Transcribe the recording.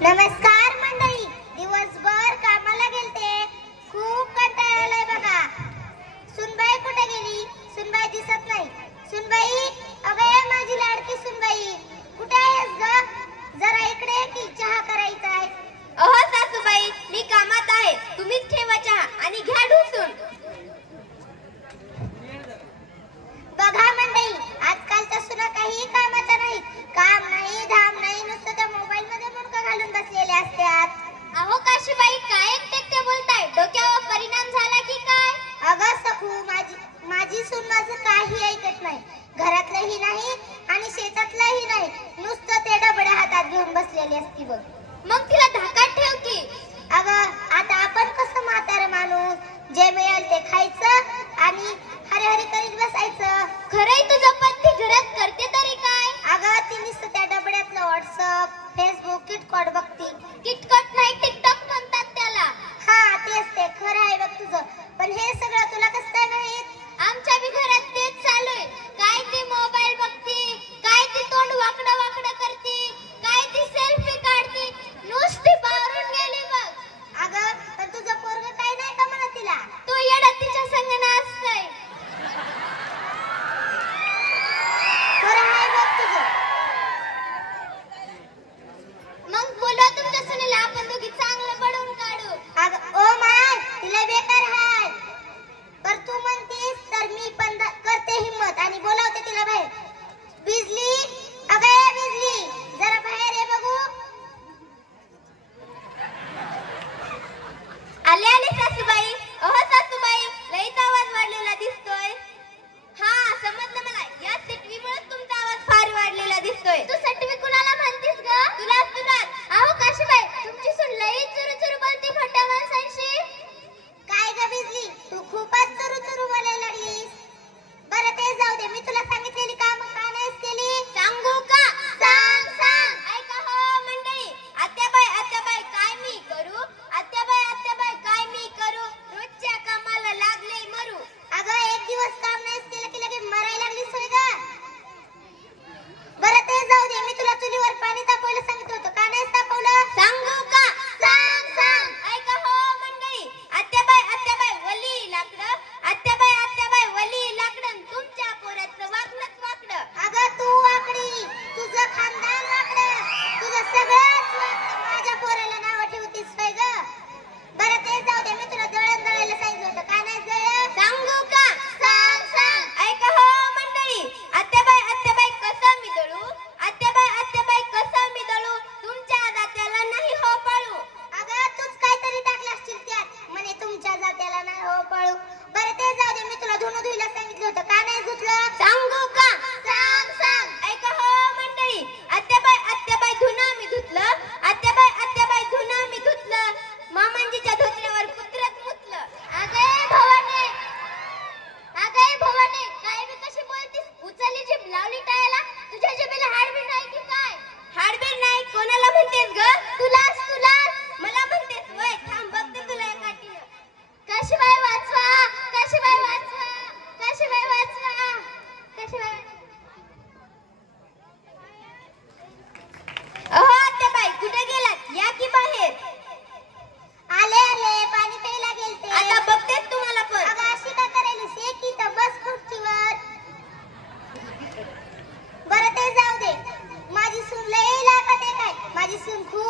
नमस्कार मंडळी. दिवसभर कामाला गेलते, खूप कंटाळा आलाय बघा. सुनबाई कुठे गेली? सुनबाई दिसत नाही. सुनबाई, अगं माझी लाडकी सुनबाई, कुठे आहेस ग? जरा इकडे ये की, चहा करायचा आहे. अहो सासूबाई, मी कामात आहे. तुम्हीच ठेवा चहा आणि घ्या ढुसून. बघा मंडळी, आजकालच्या सुना काही कामाच्या नाहीत. काम नाही, धाम नाही, नुसतं त्या मोबाईल मध्ये मुंडकं घालून बसलेले असतात. अहो काशीबाई, काय एकटे बोलताय? डोक्यावर परिणाम झाला की काय? अगं सखू, माझी सून माझं काही ऐकत नाही. घरातलंही नाही आणि शेतातलंही नाही, नुसतं ते डबड्या हातात घेऊन बसलेली असती बघ. मग तिला धाकात ठेव की. अगं आता आपण कसं म्हातारं माणूस, जे मिळेल ते खायचं आणि हरी हरी करीत बसायचं. खरंय तुझं, पण ती घरात करते तरी काय? अगं ती नुसतं त्या डबड्यातलं व्हॉट्सअप, फेसबुक, किटकॉट बघती. किटकट नाही, टिकटॉक म्हणतात त्याला. हा तेच ते, खरं आहे बघ तुझं. पण हे सगळं तुला कसं काय माहित? आमच्या बी घरात तेच चालू आहे. काय ती मोबाईल बघती, काय ती तोंड वाकडं वाकडं करती, काय ती सेल्फी काढती, नुसती बावरून गेली बघ. अगं पण तुझं पोरगं काय नाही का म्हणत तिला? तो येडा तिच्या संग नाचतोय. खरं आहे बघ तुझं. मग बोलवा तुमच्या सुनेला, आपण दोघी चांगलं पडून काढू. अगं ओ माय, तिला बेकार हाय. पर तू म्हणतीस तर मी पण करते हिम्मत आणि बोलावते तिला बाहेर. बिजली, अगं ए बिजली, जरा बाहेर ये बघू. आले आले सासूबाई. अहो सासूबाई, लईच आवाज वाढलेला दिसतोय. हा समजलं मला, या सिटवीमुळे तुमचा आवाज फार वाढलेला दिसतोय. तू सटवी कुणाला म्हणतीस ग? तुलाच. अहो काशीबाई, तुमची सून लई चुरू चुरू बोलते मोठ्या माणसांशी. काय ग बिजली, तू खूपच चुरू चुरू बोलायला लागलीस. बरं ते जाऊ दे, मी तुला सांगितलेली काम का नाहीस केली? सांगू का? सांग. ऐका हो मंडळी. आत्याबाई काय मी करू? आत्याबाई काय मी करू? रोजच्या कामाला लागले मरू. अगं एक दिवस काम नाहीस केलं की लगेच मरायला लागलीस होय ग. बरं ते जाऊ दे, मी तुला चुलीवर पाणी तापवायला सांगितलं होतं, का नाहीस तापवलं? सांगू का? सांग. ऐका हो मंडळी. आत्याबाई वली लाकडं. आत्याबाई वली लाकडं. तुमच्या पोराचं वाकडं. अगं तू वाकडी, तुझं खानदान वाकडं, तुझं सगळंच वाकडं. माझ्या पोराला नाव ठेवतीस होय ग. बरं ते जाऊ दे, मी तुला दळण दळायला सांगितलं होतं, का नाही दळलं? सांगू का? सांग. ऐका हो मंडळी. आत्याबाई कसं मी दळू? आत्याबाई कसं मी दळू? तुमच्या जात्याला नाही हो पळू. अगं तूच काहीतरी टाकलं असशील त्यात, म्हणे तुमच्या जात्याला नाही हो पळू. बरं ते जाऊ दे, मी तुला धुणं धुयला सांगितलं होतं, का नाही धुतलं? सांगू का? सांग. ऐका हो मंडळी. आत्याबाई धुणं मी धुतलं. आत्याबाई धुणं मी धुतलं. मामांजीच्या धोत्र्यावर कुत्रच मुतलं. अगे भवाने, काय बी कशी बोलतीस? उचलली जीभ लावली टाळ्याला. तुझ्या जिभेला हाडबीड नाही की काय? हाडबीड नाही, कोणाला म्हणतेस ग? तुलाच. मला म्हणतेस वय? थांब बघते तुला या काठीनं. काशीबाई वाचवा. अहो आत्याबाई, कुठे गेलात? या की बाहेर. आले, पाणी प्यायला गेलते. आता बघतेस तुम्हाला पण. अगं अशी का करायलीस? ये की इथं बस खुर्चीवर. बरं ते जाऊ दे, माझी सून लई लाखात आहे काय. माझी सून खूप